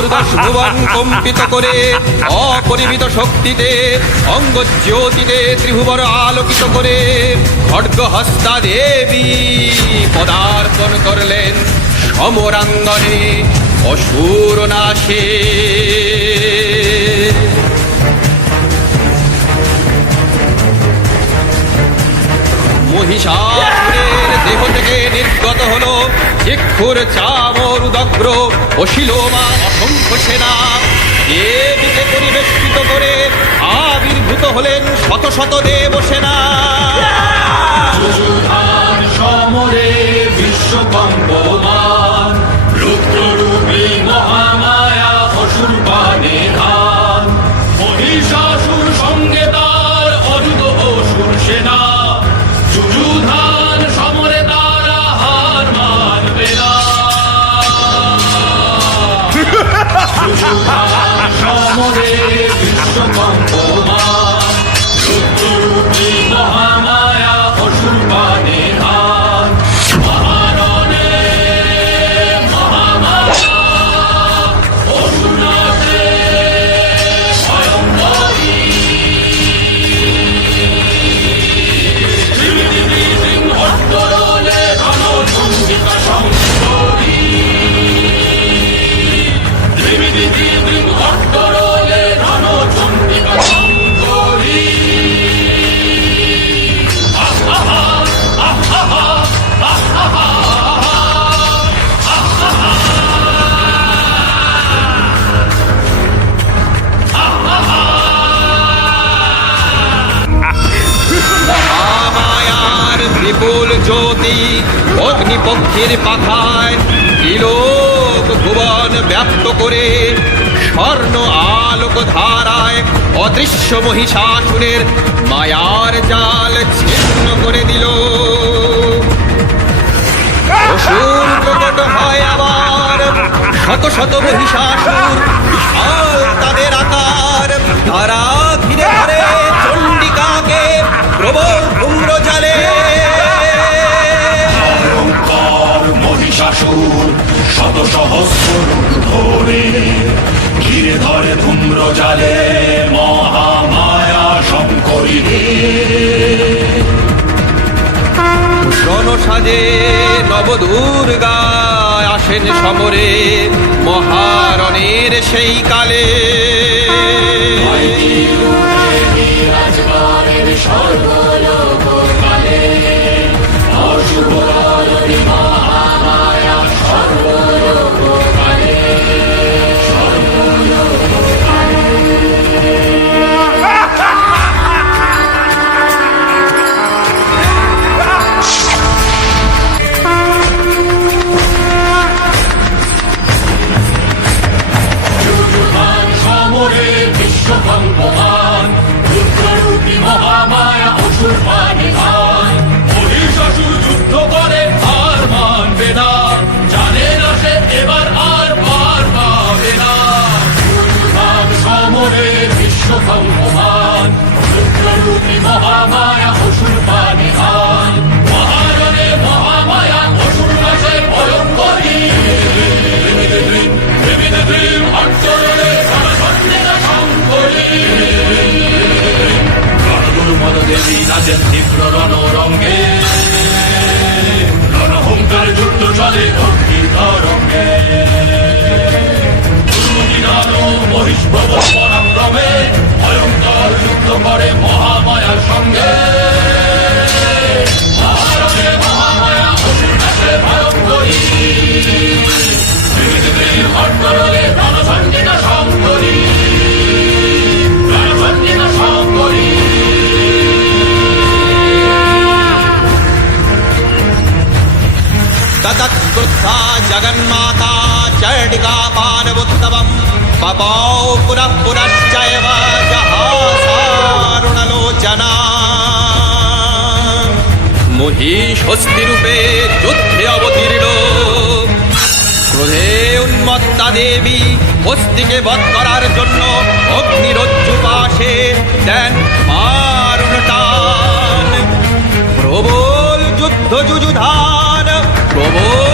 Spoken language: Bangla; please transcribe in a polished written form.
চতুর্দশ ভুবন কম্পিত করে অপরিমিত শক্তিতে অঙ্গজ্যোতিতে ত্রিভুবন আলোকিত করে খড়্গহস্তা দেবী পদার্পণ করলেন সমরাঙ্গনে অসুর নাশে। মহিষাসুরের দেহ থেকে নির্গত হলো ইক্ষুর চামর উদগ্র ও শিলোমা অসংখ্য সেনা। দেবীকে পরিবেষ্টিত করে আবির্ভূত হলেন শত শত দেব সেনা। সমরে বিশ্বকম্পমান রুদ্ররূপী মহামায়া অসুর পানে ধান। মহিষাসুর সঙ্গে তার অযুত অসুর সেনা। যুযুধান সমরে তারা হার মানবে না। যুযুধান সমরে বিশ্বকম্পমান রুদ্ররূপী মহামায়া অসুর পানে ধান। মহারণে মহামায়া অসুর নাশে ভয়ঙ্করী। সিংহত্তরলে রণচণ্ডিকা সংকরী। সিংহত্তরলে রণচণ্ডিকা সংকরী। মহামায়ার বিপুল জ্যোতি অগ্নিপক্ষের পাখায় ত্রিলোক ভুবন ব্যাপ্ত করে স্বর্ণ আলোক ধারায় অদৃশ্য মহিষাসুরের মায়ার জাল ছিন্ন করে দিল। অসুর প্রকট হয় আবার শত শত মহিষাসুর, বিশাল তাদের আকার। তারা ঘিরে ধরে চণ্ডিকাকে প্রবল ধূম্র জালে। ভয়ঙ্কর মহিষাসুর শত সহস্র রূপ ধরে ঘিরে ধরে ধূম্র জালে মহামায়া শঙ্করী। রণসাজে নবদুর্গা আসেন সমরে মহারণের সেই কালে। সর্বলোককালে অশুভ মহামায়া সর্বলোককালে। সমরে বিশ্বকম্পমান রুদ্ররূপী মহামায়া অসুর পানে ধান। মহিষাসুর যুদ্ধ করে হার মানবে না। জানে না সে এবার আর পার পাবে না। যুযুধান সমরে বিশ্বকম্পমান রুদ্ররূপী মহামায়া অসুর পানে ধান। মহারণে মহামায়া অসুর নাশে ভয়ঙ্করী। অন্তরলে রণচণ্ডিকা সংকরী। রণদুর্মদ দেবী নাচেন তীব্র রণরঙ্গে। রণহুঙ্কার যুদ্ধ চলে অগ্নি তরঙ্গে। মহিষভব পরাক্রমে ভয়ঙ্কর যুদ্ধ করে মহামায়ার সঙ্গে। মহারণে মহামায়া অসুর নাশে ভয়ঙ্করী। অন্তরলে রণচণ্ডিকা সংকরী। রণচণ্ডিকা সংকরী। ततत्क्रुद्धा जगन्माता चण्डिका पानवोत्तमम् पपौ पुनः पुनश्चैव जहासारुणलोचना। মহিষস্তিরূপে যুদ্ধে অবতীর্ণ ক্রোধে উন্মত্তা দেবী হস্তিকে বধ করার জন্য অগ্নিরজ্জু পাশে দেন মারণ টান। প্রবল যুদ্ধ যুযুধান প্রবল